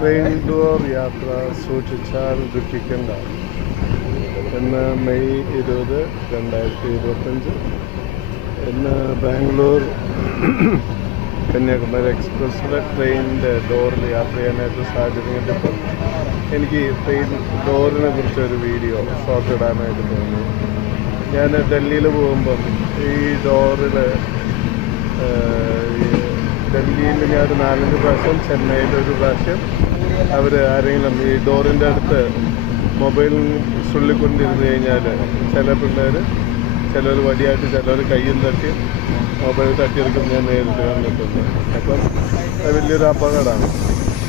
Train door യാത്ര സൂക്ഷിച്ചാൽ ദുഃഖിക്കേണ്ട ഇന്ന് മെയ് 20, 2025. ഇന്ന് ബാംഗ്ലൂർ കന്യാകുമാരി എക്സ്പ്രസ്സിലെ ട്രെയിനിൻ്റെ ഡോറിൽ യാത്ര ചെയ്യാനായിട്ട് സാഹചര്യം കിട്ടിയപ്പോൾ എനിക്ക് ട്രെയിൻ ഡോറിനെ കുറിച്ചൊരു വീഡിയോ ഷോട്ട് ഇടാനായിട്ട് തോന്നി. ഞാൻ ഡൽഹിയിൽ പോകുമ്പം ഈ ഡോറിൽ ഡൽഹിയിൽ ഞാൻ ഒരു 4-5 പ്രാവശ്യം, ചെന്നൈയിലൊരു പ്രാവശ്യം അവർ ആരെങ്കിലും ഈ ഡോറിൻ്റെ അടുത്ത് മൊബൈൽ ചുള്ളിക്കൊണ്ടിരുന്ന് കഴിഞ്ഞാൽ ചില പിള്ളേർ, ചിലർ വടിയായിട്ട്, ചിലർ കയ്യും തട്ടി മൊബൈൽ തട്ടിയെടുക്കും ഞാൻ നേരിട്ട് കണ്ടിട്ടുണ്ട്. അപ്പം അത് വലിയൊരു അപകടമാണ്.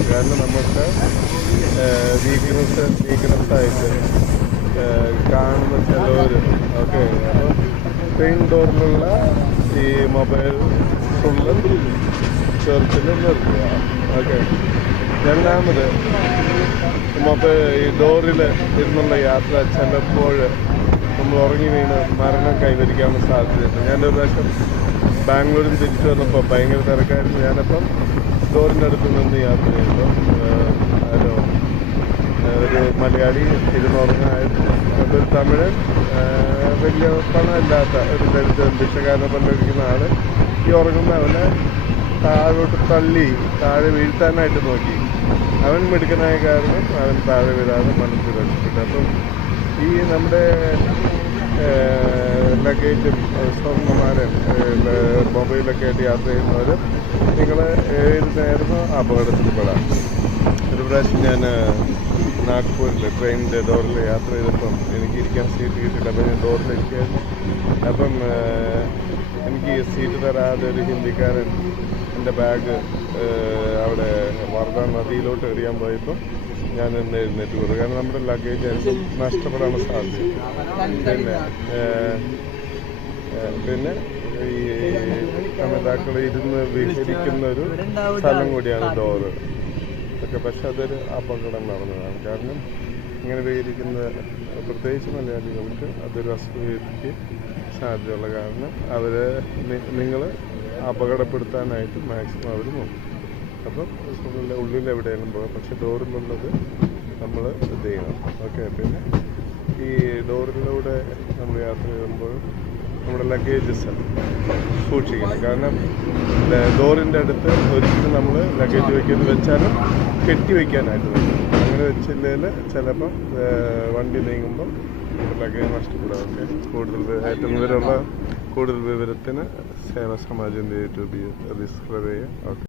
കാരണം നമുക്ക് വീക്ക്നെസ്സായിട്ട് കാണുന്ന ചിലവർ ഓക്കെ. അപ്പം ട്രെയിൻ ഡോറിലുള്ള ഈ മൊബൈൽ ഫുള്ള് ചെറുത്തിൽ നിർത്തുക. ഓക്കെ. രണ്ടാമത് ഈ ഡോറിൽ ഇരുന്നുള്ള യാത്ര ചിലപ്പോൾ നമ്മൾ ഉറങ്ങി വീണ് മരണം കൈവരിക്കാനുള്ള സാധ്യതയുണ്ട്. ഞാനൊരു പ്രാവശ്യം ബാംഗ്ലൂരിൽ തിരിച്ചു വന്നപ്പോൾ ഭയങ്കര തിരക്കായിരുന്നു. ഞാനപ്പം ഡോറിൻ്റെ അടുത്ത് നിന്ന് യാത്ര ചെയ്യുമ്പോൾ ഒരു മലയാളി ഇരുന്നുറങ്ങായിരുന്നു. ഒരു തമിഴൻ, വലിയ പണമില്ലാത്ത ഒരു ദരിദ്രൻ, ഭിക്ഷക്കാരനെ പണ്ടിരിക്കുന്ന ആൾ ഈ ഉറങ്ങുന്ന അവനെ താഴോട്ട് തള്ളി താഴെ വീഴ്ത്താനായിട്ട് നോക്കി. അവൻ മിടുക്കനായ കാരണം അവൻ താഴെ വീഴാതെ മനസ്സിൽ രക്ഷപ്പെട്ടു. അപ്പം ഈ നമ്മുടെ ലഗേജും സ്വർണ്ണമാരൻ മൊബൈലൊക്കെ ആയിട്ട് യാത്ര ചെയ്യുന്നവർ നിങ്ങൾ ഏത് നേരമോ അപകടത്തിൽപ്പെടാം. ഒരു പ്രാവശ്യം ഞാൻ നാഗ്പൂരിൽ ട്രെയിനിൻ്റെ ഡോറിൽ യാത്ര ചെയ്തപ്പം എനിക്ക് ഇരിക്കാൻ സീറ്റ് കിട്ടിയില്ല. അപ്പം ഞാൻ ഡോറിലിരിക്കുകയായിരുന്നു. അപ്പം എനിക്ക് സീറ്റ് തരാതെ ഒരു ഹിന്ദിക്കാരൻ എൻ്റെ ബാഗ് അവിടെ വർദ്ധ നദിയിലോട്ട് എറിയാൻ പോയപ്പോൾ ഞാൻ എഴുന്നേറ്റ് കൊടുത്തു. കാരണം നമ്മുടെ ലഗേജ് ആയിരിക്കും നഷ്ടപ്പെടാനുള്ള സാധ്യത. പിന്നെ ഈ നേതാക്കൾ ഇരുന്ന് വിഹരിക്കുന്ന ഒരു സ്ഥലം കൂടിയാണ് ഡോറ് ഒക്കെ. പക്ഷെ അതൊരു അപകടം നടന്നതാണ്. കാരണം ഇങ്ങനെ വിഹരിക്കുന്ന പ്രത്യേകിച്ച് മലയാളികൾക്ക് അതൊരു അസുഖയ്ക്ക് സാധ്യതയുള്ള കാരണം നിങ്ങൾ അപകടപ്പെടുത്താനായിട്ട് മാക്സിമം അവർ നോക്കും. അപ്പം ഉള്ളിൽ എവിടെയെങ്കിലും പോകാം, പക്ഷെ ഡോറിലുള്ളത് നമ്മൾ ഇത് ചെയ്യണം. ഓക്കെ. പിന്നെ ഈ ഡോറിലൂടെ നമ്മൾ യാത്ര ചെയ്യുമ്പോൾ നമ്മുടെ ലഗേജസ് സൂക്ഷിക്കണം. കാരണം ഡോറിൻ്റെ അടുത്ത് ഒരിക്കലും നമ്മൾ ലഗേജ് വെച്ചാലും കെട്ടി വയ്ക്കാനായിട്ട് വയ്ക്കും. അങ്ങനെ വെച്ചില്ലെങ്കിൽ ചിലപ്പം വണ്ടി നീങ്ങുമ്പം ലഗേജ് നഷ്ടപ്പെടാം. ഓക്കെ. കൂടുതൽ വിവരത്തിന് സേവ സമാജം യൂട്യൂബ് സബ്സ്ക്രൈബ് ചെയ്യുക. ഓക്കെ.